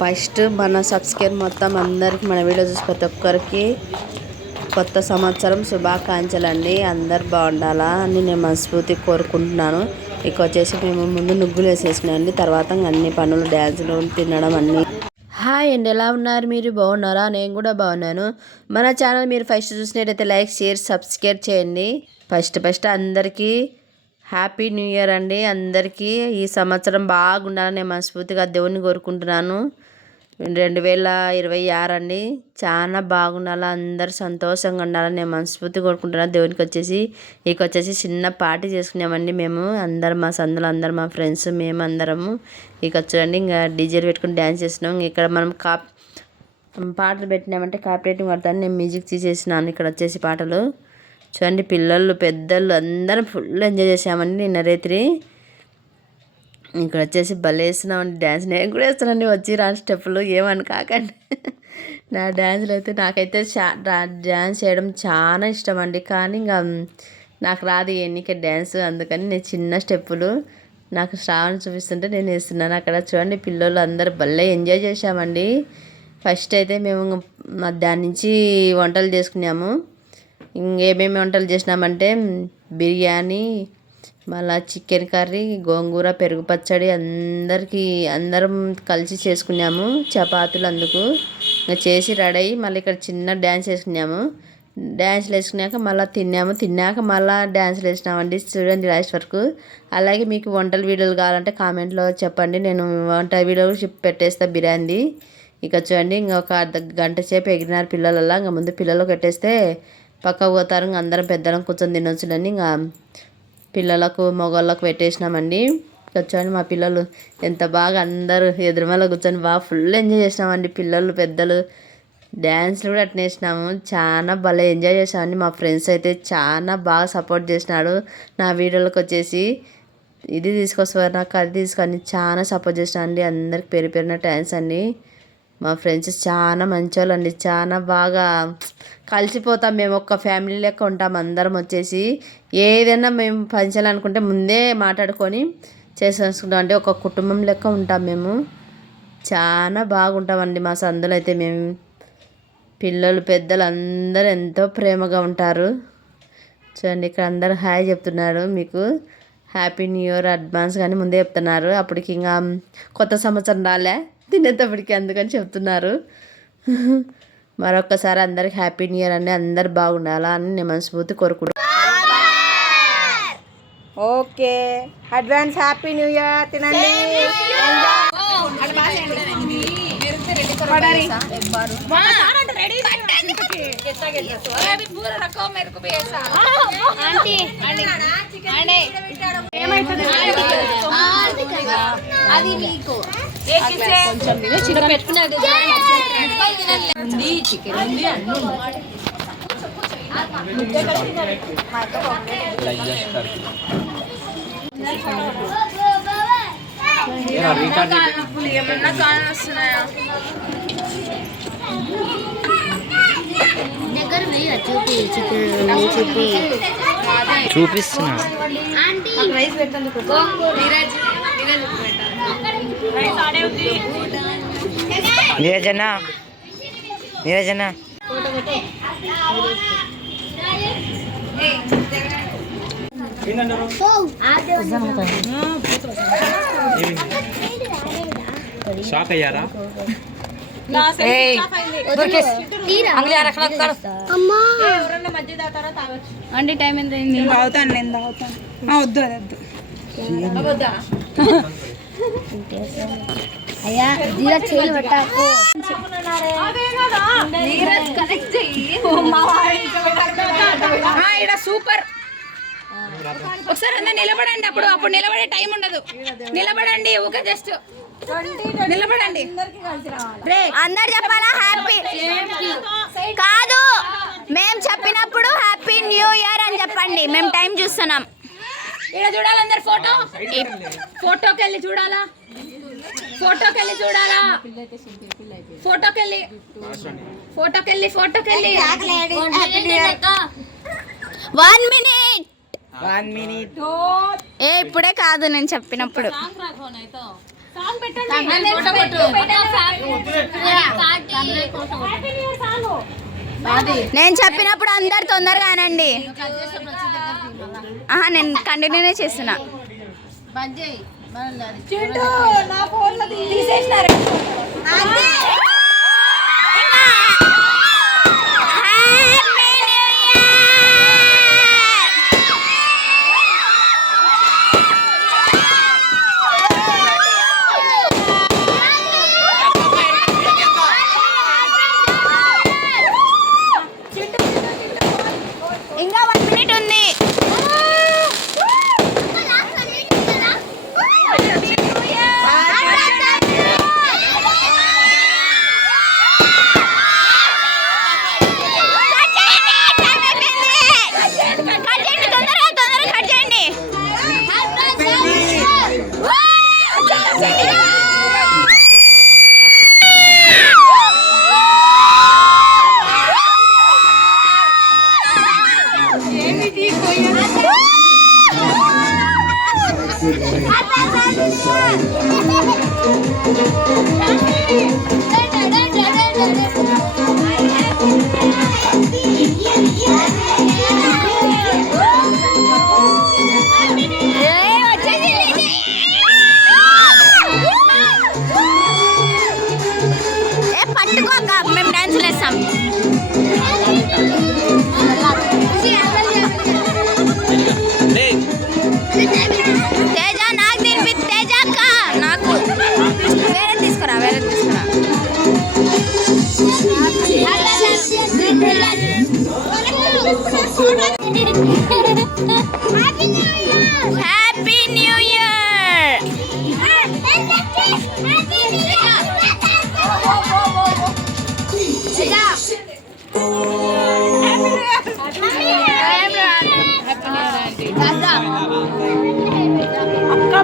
First మన subscribe మొత్తం అందరికి మన వీడియో చూసి ప్రతి ఒక్కరికి కొత్త సంవత్సరం శుభాకాంక్షలు అండి. అందరు బాగుండాలా అని నేను మనస్ఫూర్తి కోరుకుంటున్నాను. ఇక వచ్చేసి మేము ముందు నుగ్గులు వేసేసినాయండి, తర్వాత అన్ని పనులు డ్యాన్సులు తినడం అన్నీ. హాయ్ అండి, ఎలా ఉన్నారు? మీరు బాగున్నారా? నేను కూడా బాగున్నాను. మన ఛానల్ మీరు ఫస్ట్ చూసినట్టయితే లైక్ షేర్ సబ్స్క్రైబ్ చేయండి. ఫస్ట్ అందరికీ హ్యాపీ న్యూ ఇయర్ అండి. అందరికీ ఈ సంవత్సరం బాగుండాలని నేను మనస్ఫూర్తిగా దేవుణ్ణి కోరుకుంటున్నాను. 2026 అండి, చాలా బాగుండాలి, అందరు సంతోషంగా ఉండాలని నేను మనస్ఫూర్తిగా కోరుకుంటున్నాను. దేవునికి వచ్చేసి చిన్న పార్టీ చేసుకున్నామండి మేము అందరం, మా సందులో అందరం, మా ఫ్రెండ్స్ మేము అందరము. ఇక చూడండి, ఇంకా డీజేలు పెట్టుకుని డ్యాన్స్ చేసినాం. ఇక్కడ మనం పాటలు పెట్టినామంటే కాపీ రేటింగ్ పడతాను, నేను మ్యూజిక్ తీసేసినాను. ఇక్కడ వచ్చేసి పాటలు చూడండి, పిల్లలు పెద్దలు అందరం ఫుల్ ఎంజాయ్ చేసామండి నిన్న రాత్రి. ఇక్కడ వచ్చేసి భలే వేస్తున్నామండి డ్యాన్స్. నేను కూడా వేస్తానండి వచ్చి రాని స్టెప్పులు, ఏమని కాకండి. నా డ్యాన్సులు అయితే నాకైతే డ్యాన్స్ చేయడం చాలా ఇష్టం అండి, కానీ ఇంకా నాకు రాదు ఎన్నిక డ్యాన్స్. అందుకని నేను చిన్న స్టెప్పులు నాకు శ్రావణ్ చూపిస్తుంటే నేను వేస్తున్నాను. అక్కడ చూడండి పిల్లలు అందరు భలే ఎంజాయ్ చేసామండి. ఫస్ట్ అయితే మేము మధ్యాహ్నం నుంచి వంటలు చేసుకున్నాము. ఇంకేమేమి వంటలు చేసినామంటే బిర్యానీ, మళ్ళీ చికెన్ కర్రీ, గోంగూర, పెరుగు పచ్చడి అందరం కలిసి చేసుకున్నాము. చపాతీలు అందుకు ఇంకా చేసి రెడీ అయ్యి మళ్ళీ ఇక్కడ చిన్న డ్యాన్స్ వేసుకున్నాము. డ్యాన్స్లు వేసుకున్నాక మళ్ళీ తిన్నాక మళ్ళీ డ్యాన్స్లు వేసినామండి. చూడండి లాస్ట్ వరకు. అలాగే మీకు వంటల వీడియోలు కావాలంటే కామెంట్లో చెప్పండి, నేను వంట వీడియోలు పెట్టేస్తా బిర్యానీ. ఇక చూడండి, ఇంకా ఒక గంట సేపు ఎగిరినారు పిల్లలల్లా. ఇంకా ముందు పిల్లలు కట్టేస్తే పక్కకు పోతారు, ఇంకా అందరం పెద్దలం కూర్చొని తినొచ్చులని ఇంకా పిల్లలకు మగవాళ్ళకు పెట్టేసినామండి. కూర్చొని మా పిల్లలు ఎంత బాగా అందరూ ఎదురుమల కూర్చొని బాగా ఫుల్ ఎంజాయ్ చేసినామండి. పిల్లలు పెద్దలు డ్యాన్స్లు కూడా అట్నే వేసినాము. చాలా భలే ఎంజాయ్ చేసామండి. మా ఫ్రెండ్స్ అయితే చాలా బాగా సపోర్ట్ చేసినాడు. నా వీడియోలకు వచ్చేసి ఇది తీసుకొస్తారు నాకు అది తీసుకొని చాలా సపోర్ట్ చేసినాండి. అందరికి పేరున థ్యాంక్స్ అండి. మా ఫ్రెండ్స్ చాలా మంచి అండి, చాలా బాగా కలిసిపోతాం. మేము ఒక్క ఫ్యామిలీ లెక్క ఉంటాం అందరం. వచ్చేసి ఏదైనా మేము పంచాలి అనుకుంటే ముందే మాట్లాడుకొని చేసుకుంటాం, అంటే ఒక కుటుంబం లెక్క ఉంటాం మేము. చాలా బాగుంటామండి మా సందులో అయితే. మేము పిల్లలు పెద్దలు అందరూ ఎంతో ప్రేమగా ఉంటారు. చూడండి, ఇక్కడ అందరూ హాయ్ చెప్తున్నారు. మీకు హ్యాపీ న్యూ ఇయర్ అడ్వాన్స్ కానీ ముందే చెప్తున్నారు. అప్పటికి ఇంకా కొత్త సంవత్సరం రాలే తినేటప్పటికి, అందుకని చెప్తున్నారు. మరొక్కసారి అందరికి హ్యాపీ న్యూ ఇయర్ అండి. అందరు బాగుండాలా అని నేను మనస్ఫూర్తి కోరుకుంటున్నాను. Okay, advance happy new year. తినండి. చూపిస్తున్నా. నిరజన షాక్ అయ్యారా? అంటే టైం ఎంత అయింది? నేను తాగుతాను. వద్దు వద్దు. అయ్యా జీరా చేయలు పెట్టాకు. సూపర్. ఒకసారి అందరు నిలబడండి. అప్పుడు నిలబడే టైం ఉండదు. నిలబడండి, ఊకే జస్ట్ నిలబడండి. అందరు చెప్పాలా హ్యాపీ కాదు, మేము చెప్పినప్పుడు హ్యాపీ న్యూ ఇయర్ అని చెప్పండి. మేము టైం చూస్తున్నాం. ఇక్కడ చూడాలి అందరు. ఫోటోకి వెళ్ళి చూడాలా. ఫోటోకెళ్ళి 1 minute. ఏ ఇప్పుడే కాదు, నేను చెప్పినప్పుడు. నేను చెప్పినప్పుడు అందరు తొందరగా అనండి. ఆహా, నేను కంటిన్యూనే చేస్తున్నా. ఇంకా 1 minute ఉంది. తొందరగా కట్ చేయండి. పట్టుకోక మేము డాన్స్ వేస్తాం. తేజ నాకు తినిపి. తేజ అక్క నాకు వేరే తీసుకురా. Happy new year. అక్క